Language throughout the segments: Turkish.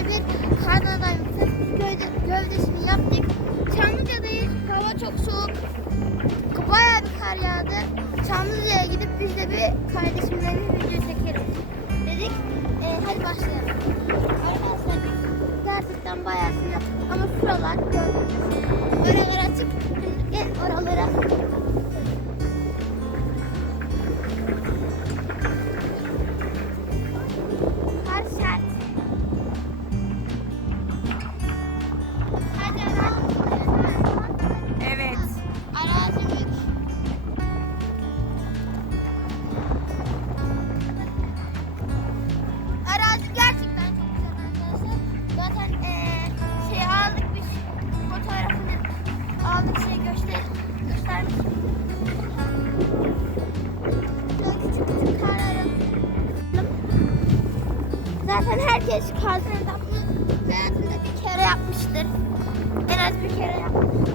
bir kardan gövde, gövdesini yaptık. Çamlıca'dayız. Hava çok soğuk. Bayağı bir kar yağdı. Çamlıca'ya gidip biz de bir kardeşimle bir video çekelim dedik. Ee, hadi başlayalım. Arkadaşlar gerçekten bayağısını yaptık ama şuralar gördüğünüz Zaten eee şey aldık biz fotoğrafını aldık şey göster göstermiştim. Böyle küçük küçük karlar Zaten herkes bunu hayatında bir kere yapmıştır. En az bir kere yapmıştır.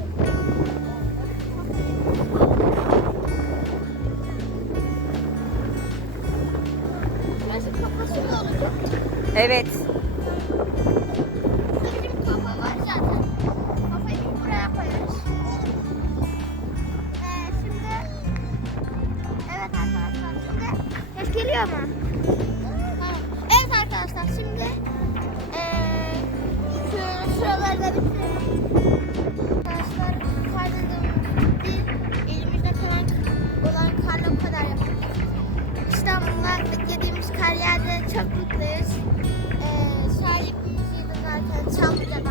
Evet. Geliyor mu? Evet arkadaşlar şimdi ee, şu şuralarda bitirelim. Arkadaşlar karnımız bitti. Elimizde kalan olan karla bu kadar yaptık. İstanbul'da beklediğimiz kar çok mutluyuz. Ee, sahibimizi dinlerken Çamlıca'daydık. Çamlıca'nın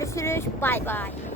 Görüşürüz. Bay bay.